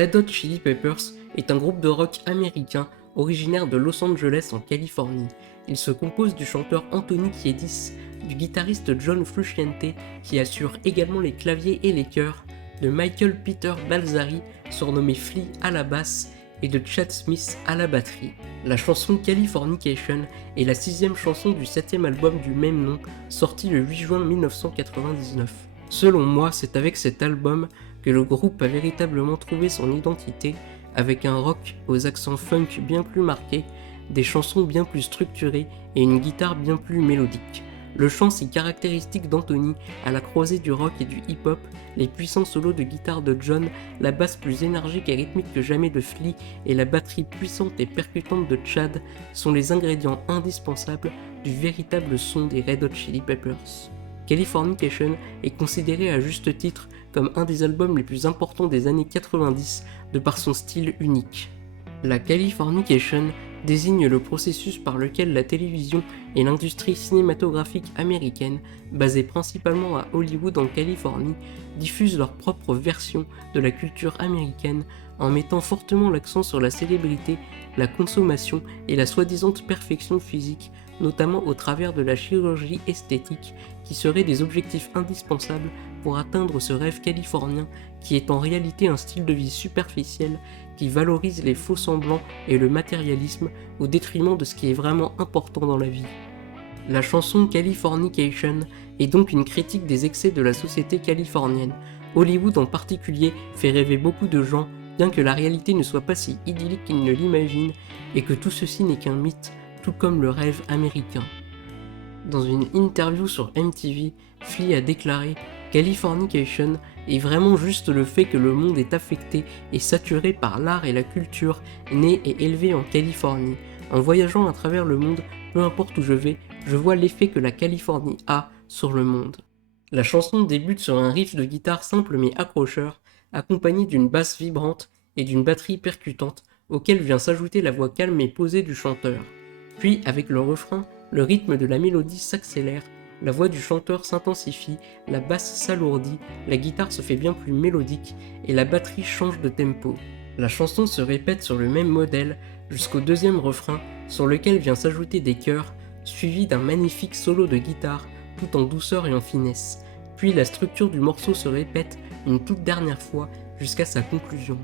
Les Red Hot Chili Peppers est un groupe de rock américain originaire de Los Angeles en Californie. Il se compose du chanteur Anthony Kiedis, du guitariste John Frusciante qui assure également les claviers et les chœurs, de Michael Peter Balzari, surnommé Flea à la basse, et de Chad Smith à la batterie. La chanson Californication est la 6e chanson du 7e album du même nom, sorti le 8 juin 1999. Selon moi, c'est avec cet album que le groupe a véritablement trouvé son identité, avec un rock aux accents funk bien plus marqués, des chansons bien plus structurées et une guitare bien plus mélodique. Le chant si caractéristique d'Anthony, à la croisée du rock et du hip-hop, les puissants solos de guitare de John, la basse plus énergique et rythmique que jamais de Flea et la batterie puissante et percutante de Chad sont les ingrédients indispensables du véritable son des Red Hot Chili Peppers. Californication est considéré à juste titre comme un des albums les plus importants des années 90 de par son style unique. La Californication désigne le processus par lequel la télévision et l'industrie cinématographique américaine, basée principalement à Hollywood en Californie, diffusent leur propre version de la culture américaine en mettant fortement l'accent sur la célébrité, la consommation et la soi-disant perfection physique, notamment au travers de la chirurgie esthétique, qui seraient des objectifs indispensables pour atteindre ce rêve californien qui est en réalité un style de vie superficiel qui valorise les faux semblants et le matérialisme au détriment de ce qui est vraiment important dans la vie. La chanson Californication est donc une critique des excès de la société californienne. Hollywood en particulier fait rêver beaucoup de gens, bien que la réalité ne soit pas si idyllique qu'ils ne l'imaginent et que tout ceci n'est qu'un mythe, tout comme le rêve américain. Dans une interview sur MTV, Flea a déclaré « Californication est vraiment juste le fait que le monde est affecté et saturé par l'art et la culture, né et élevé en Californie. En voyageant à travers le monde, peu importe où je vais, je vois l'effet que la Californie a sur le monde. » La chanson débute sur un riff de guitare simple mais accrocheur, accompagné d'une basse vibrante et d'une batterie percutante, auquel vient s'ajouter la voix calme et posée du chanteur. Puis, avec le refrain, le rythme de la mélodie s'accélère, la voix du chanteur s'intensifie, la basse s'alourdit, la guitare se fait bien plus mélodique et la batterie change de tempo. La chanson se répète sur le même modèle jusqu'au deuxième refrain sur lequel vient s'ajouter des chœurs, suivi d'un magnifique solo de guitare tout en douceur et en finesse. Puis la structure du morceau se répète une toute dernière fois jusqu'à sa conclusion.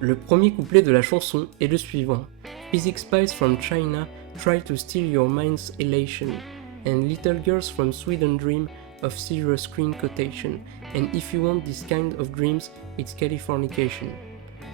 Le premier couplet de la chanson est le suivant. Physics spies from China try to steal your mind's elation, and little girls from Sweden dream of zero screen quotation, and if you want this kind of dreams, it's Californication.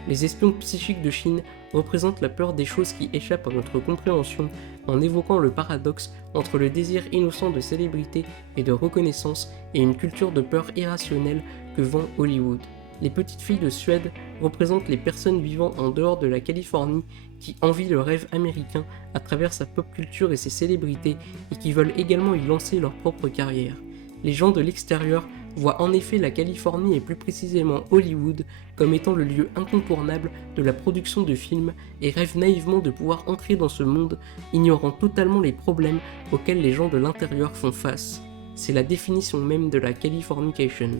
Les espions psychiques de Chine représentent la peur des choses qui échappent à notre compréhension en évoquant le paradoxe entre le désir innocent de célébrité et de reconnaissance et une culture de peur irrationnelle que vend Hollywood. Les petites filles de Suède représentent les personnes vivant en dehors de la Californie qui envient le rêve américain à travers sa pop culture et ses célébrités et qui veulent également y lancer leur propre carrière. Les gens de l'extérieur voient en effet la Californie et plus précisément Hollywood comme étant le lieu incontournable de la production de films et rêvent naïvement de pouvoir entrer dans ce monde, ignorant totalement les problèmes auxquels les gens de l'intérieur font face. C'est la définition même de la Californication.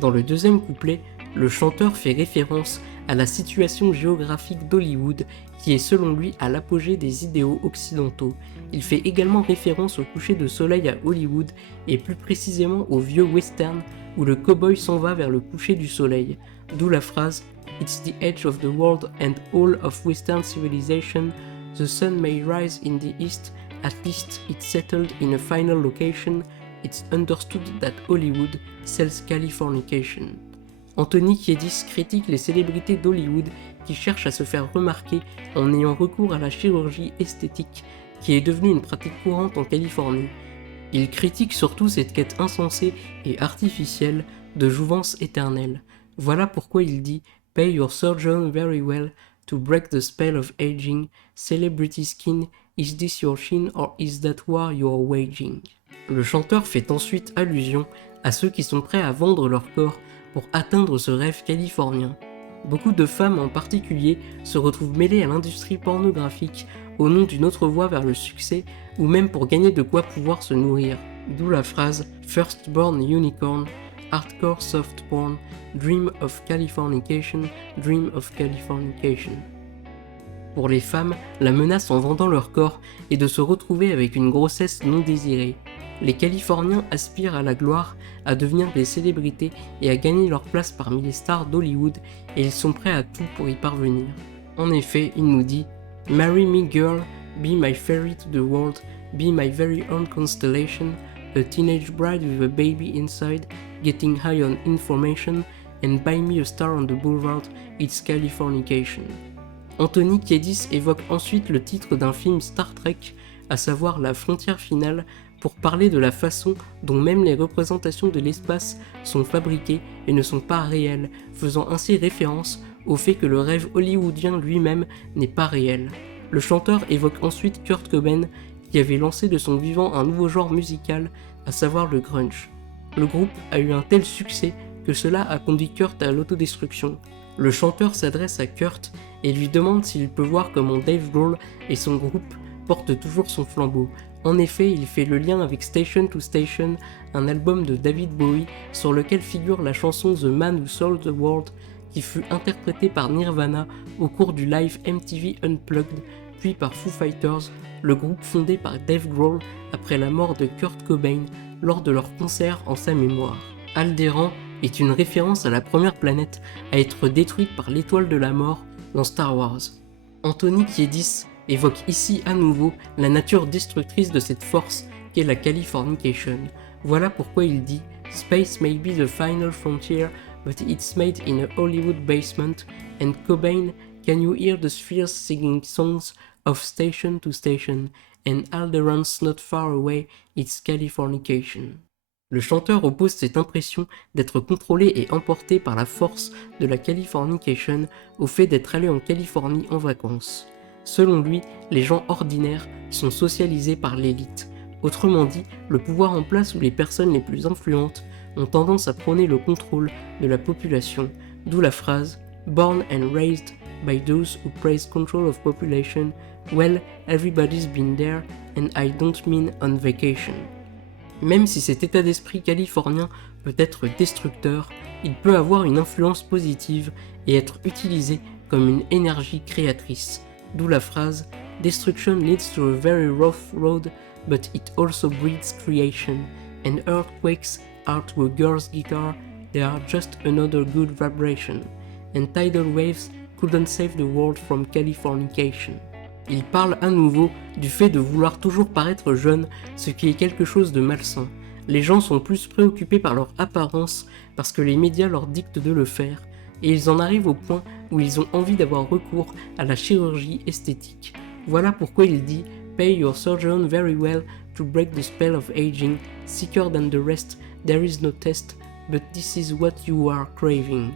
Dans le deuxième couplet, le chanteur fait référence à la situation géographique d'Hollywood qui est selon lui à l'apogée des idéaux occidentaux. Il fait également référence au coucher de soleil à Hollywood et plus précisément au vieux western où le cow-boy s'en va vers le coucher du soleil, d'où la phrase « It's the edge of the world and all of western civilization, the sun may rise in the east, at least it's settled in a final location, it's understood that Hollywood sells Californication ». Anthony Kiedis critique les célébrités d'Hollywood qui cherchent à se faire remarquer en ayant recours à la chirurgie esthétique qui est devenue une pratique courante en Californie. Il critique surtout cette quête insensée et artificielle de jouvence éternelle. Voilà pourquoi il dit « Pay your surgeon very well to break the spell of aging, celebrity skin, is this your chin or is that war you're waging ?» Le chanteur fait ensuite allusion à ceux qui sont prêts à vendre leur corps pour atteindre ce rêve californien. Beaucoup de femmes en particulier se retrouvent mêlées à l'industrie pornographique au nom d'une autre voie vers le succès ou même pour gagner de quoi pouvoir se nourrir. D'où la phrase « Firstborn unicorn, hardcore soft porn, dream of Californication, dream of Californication. Pour les femmes, la menace en vendant leur corps est de se retrouver avec une grossesse non désirée. Les Californiens aspirent à la gloire, à devenir des célébrités et à gagner leur place parmi les stars d'Hollywood, et ils sont prêts à tout pour y parvenir. En effet, il nous dit « Marry me girl, be my fairy to the world, be my very own constellation, a teenage bride with a baby inside, getting high on information, and buy me a star on the boulevard, it's Californication ». Anthony Kiedis évoque ensuite le titre d'un film Star Trek, à savoir La Frontière Finale, pour parler de la façon dont même les représentations de l'espace sont fabriquées et ne sont pas réelles, faisant ainsi référence au fait que le rêve hollywoodien lui-même n'est pas réel. Le chanteur évoque ensuite Kurt Cobain, qui avait lancé de son vivant un nouveau genre musical, à savoir le grunge. Le groupe a eu un tel succès que cela a conduit Kurt à l'autodestruction. Le chanteur s'adresse à Kurt et lui demande s'il peut voir comment Dave Grohl et son groupe portent toujours son flambeau. En effet, il fait le lien avec Station to Station, un album de David Bowie sur lequel figure la chanson The Man Who Sold the World, qui fut interprétée par Nirvana au cours du live MTV Unplugged, puis par Foo Fighters, le groupe fondé par Dave Grohl après la mort de Kurt Cobain lors de leur concert en sa mémoire. Alderaan est une référence à la première planète à être détruite par l'étoile de la mort dans Star Wars. Anthony Kiedis évoque ici à nouveau la nature destructrice de cette force qu'est la Californication. Voilà pourquoi il dit « Space may be the final frontier, but it's made in a Hollywood basement, and Cobain, can you hear the spheres singing songs of station to station, and Alderaan's not far away, it's Californication ». Le chanteur oppose cette impression d'être contrôlé et emporté par la force de la Californication au fait d'être allé en Californie en vacances. Selon lui, les gens ordinaires sont socialisés par l'élite. Autrement dit, le pouvoir en place où les personnes les plus influentes ont tendance à prôner le contrôle de la population, d'où la phrase « Born and raised by those who praise control of population, well, everybody's been there, and I don't mean on vacation ». Même si cet état d'esprit californien peut être destructeur, il peut avoir une influence positive et être utilisé comme une énergie créatrice. D'où la phrase « Destruction leads to a very rough road, but it also breeds creation, and earthquakes are to a girl's guitar, they are just another good vibration, and tidal waves couldn't save the world from Californication ». Il parle à nouveau du fait de vouloir toujours paraître jeune, ce qui est quelque chose de malsain. Les gens sont plus préoccupés par leur apparence parce que les médias leur dictent de le faire, et ils en arrivent au point où ils ont envie d'avoir recours à la chirurgie esthétique. Voilà pourquoi il dit « Pay your surgeon very well to break the spell of aging, sicker than the rest, there is no test, but this is what you are craving ».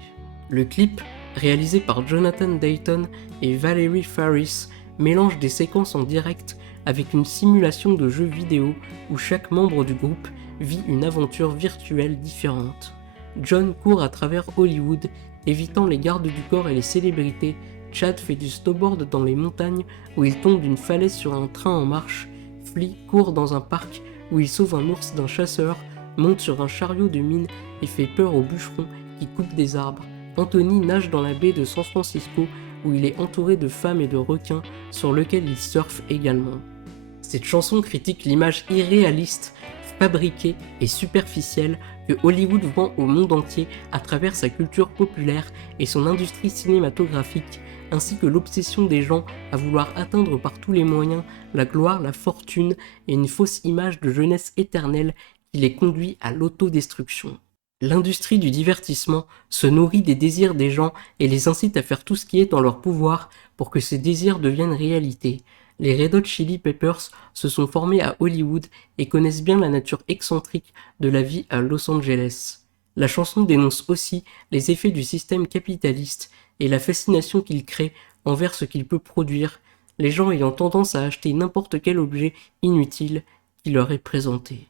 Le clip, réalisé par Jonathan Dayton et Valerie Faris, mélange des séquences en direct avec une simulation de jeu vidéo où chaque membre du groupe vit une aventure virtuelle différente. John court à travers Hollywood, évitant les gardes du corps et les célébrités. Chad fait du snowboard dans les montagnes où il tombe d'une falaise sur un train en marche. Flea court dans un parc où il sauve un ours d'un chasseur, monte sur un chariot de mine et fait peur aux bûcherons qui coupent des arbres. Anthony nage dans la baie de San Francisco où il est entouré de femmes et de requins sur lequel il surfe également. Cette chanson critique l'image irréaliste, fabriquée et superficielle que Hollywood vend au monde entier à travers sa culture populaire et son industrie cinématographique, ainsi que l'obsession des gens à vouloir atteindre par tous les moyens la gloire, la fortune et une fausse image de jeunesse éternelle qui les conduit à l'autodestruction. L'industrie du divertissement se nourrit des désirs des gens et les incite à faire tout ce qui est en leur pouvoir pour que ces désirs deviennent réalité. Les Red Hot Chili Peppers se sont formés à Hollywood et connaissent bien la nature excentrique de la vie à Los Angeles. La chanson dénonce aussi les effets du système capitaliste et la fascination qu'il crée envers ce qu'il peut produire, les gens ayant tendance à acheter n'importe quel objet inutile qui leur est présenté.